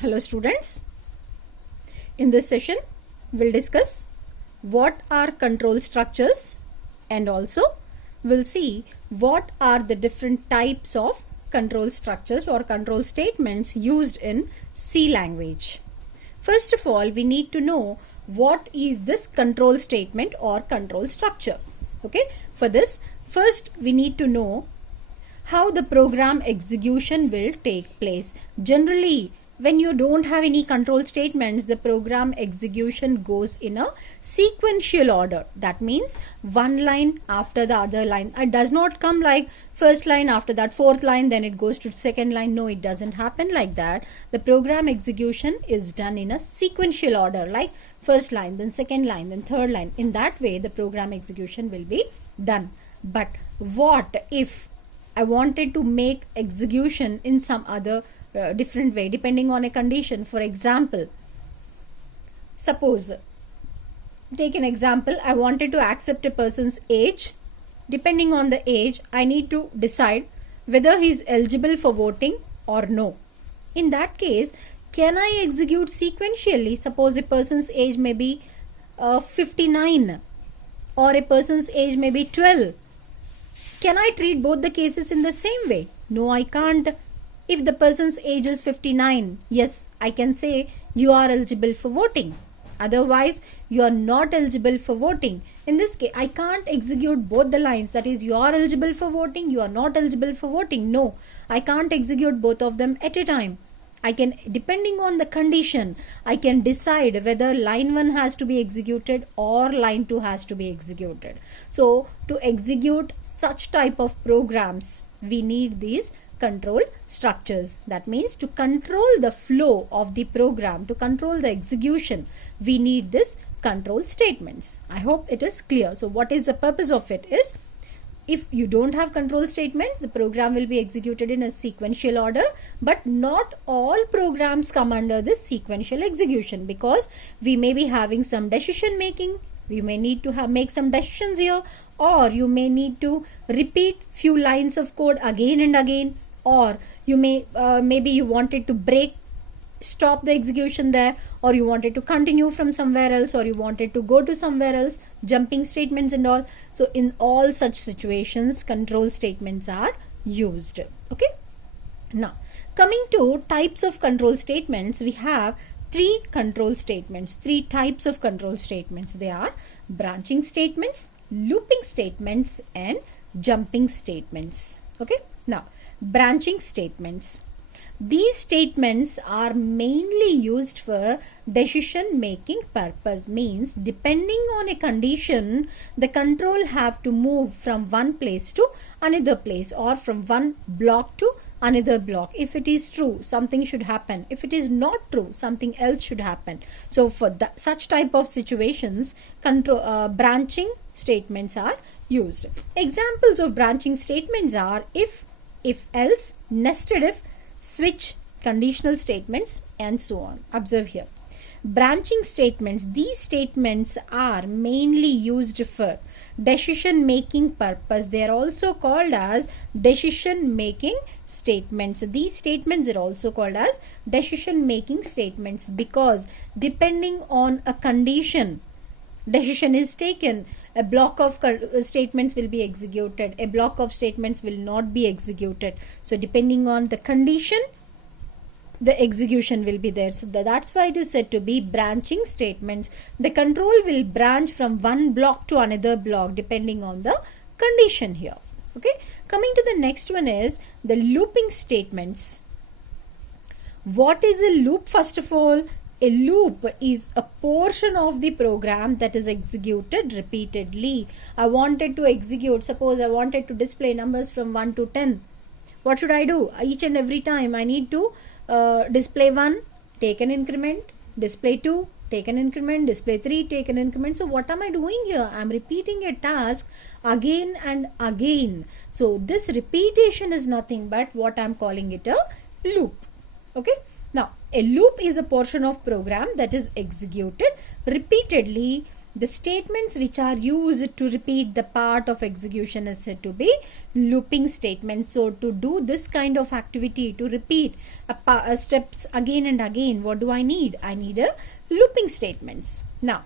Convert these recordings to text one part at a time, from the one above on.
Hello students, in this session we'll discuss what are control structures and also we'll see what are the different types of control structures or control statements used in C language. First of all, we need to know what is this control statement or control structure. Okay, for this first we need to know how the program execution will take place. Generally, when you don't have any control statements, the program execution goes in a sequential order. That means one line after the other line. It does not come like first line, after that fourth line, then it goes to second line. No, it doesn't happen like that. The program execution is done in a sequential order, like first line, then second line, then third line. In that way, the program execution will be done. But what if I wanted to make execution in some other different way depending on a condition? For example, suppose, take an example, I wanted to accept a person's age. Depending on the age, I need to decide whether he is eligible for voting or no. In that case, can I execute sequentially? Suppose a person's age may be 59 or a person's age may be 12. Can I treat both the cases in the same way? No, I can't. If the person's age is 59, yes, I can say you are eligible for voting. Otherwise, you are not eligible for voting. In this case, I can't execute both the lines. That is, you are eligible for voting, you are not eligible for voting. No, I can't execute both of them at a time. I can, depending on the condition, I can decide whether line 1 has to be executed or line 2 has to be executed. So, to execute such type of programs, we need these control structures. That means to control the flow of the program, to control the execution, we need this control statements. I hope it is clear. So, what is the purpose of it is, if you don't have control statements, the program will be executed in a sequential order, but not all programs come under this sequential execution, because we may be having some decision making. We may need to make some decisions here, or you may need to repeat few lines of code again and again, or you may maybe you wanted to stop the execution there, or you wanted to continue from somewhere else, or you wanted to go to somewhere else, jumping statements and all. So in all such situations, control statements are used. Okay, now coming to types of control statements, we have three control statements, three types of control statements. They are branching statements, looping statements, and jumping statements. Okay, now branching statements. These statements are mainly used for decision making purpose. Means depending on a condition, the control have to move from one place to another place, or from one block to another block. If it is true, something should happen. If it is not true, something else should happen. So for such type of situations, branching statements are used. Examples of branching statements are if else, nested if, switch, conditional statements, and so on. Observe here. Branching statements, these statements are mainly used for decision making purpose. They are also called as decision making statements. These statements are also called as decision making statements, because depending on a condition, decision is taken. A block of statements will be executed, a block of statements will not be executed. So depending on the condition, the execution will be there. So that's why it is said to be branching statements. The control will branch from one block to another block depending on the condition here. Okay, coming to the next one is the looping statements. What is a loop? First of all, a loop is a portion of the program that is executed repeatedly. I wanted to execute, suppose I wanted to display numbers from 1 to 10. What should I do? Each and every time I need to display 1, take an increment, display 2, take an increment, display 3, take an increment. So what am I doing here? I am repeating a task again and again. So this repetition is nothing but what I am calling it a loop. Okay. Now, a loop is a portion of program that is executed repeatedly. The statements which are used to repeat the part of execution is said to be looping statements. So to do this kind of activity, to repeat steps again and again, what do I need? I need a looping statements. Now,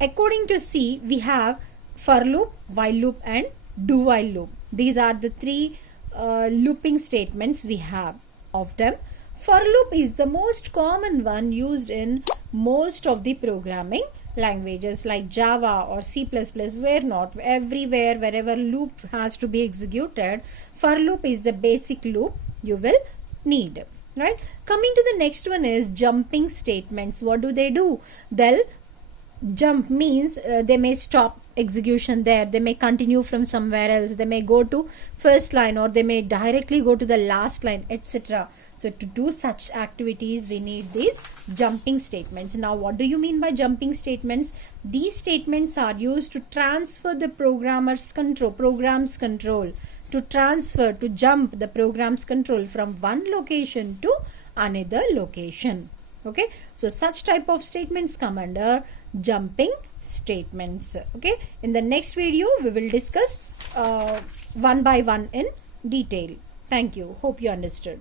according to C, we have for loop, while loop and do while loop. These are the three looping statements we have of them. For loop is the most common one used in most of the programming languages like Java or C++, where not everywhere, wherever loop has to be executed, for loop is the basic loop you will need, right? Coming to the next one is jumping statements. What do? They'll jump means they may stop execution there, they may continue from somewhere else, they may go to first line, or they may directly go to the last line, etc. So to do such activities, we need these jumping statements. Now, what do you mean by jumping statements? These statements are used to transfer the program's control, to transfer, to jump the program's control from one location to another location. Okay, so such type of statements come under jumping statements. Okay, in the next video we will discuss one by one in detail. Thank you. Hope you understood.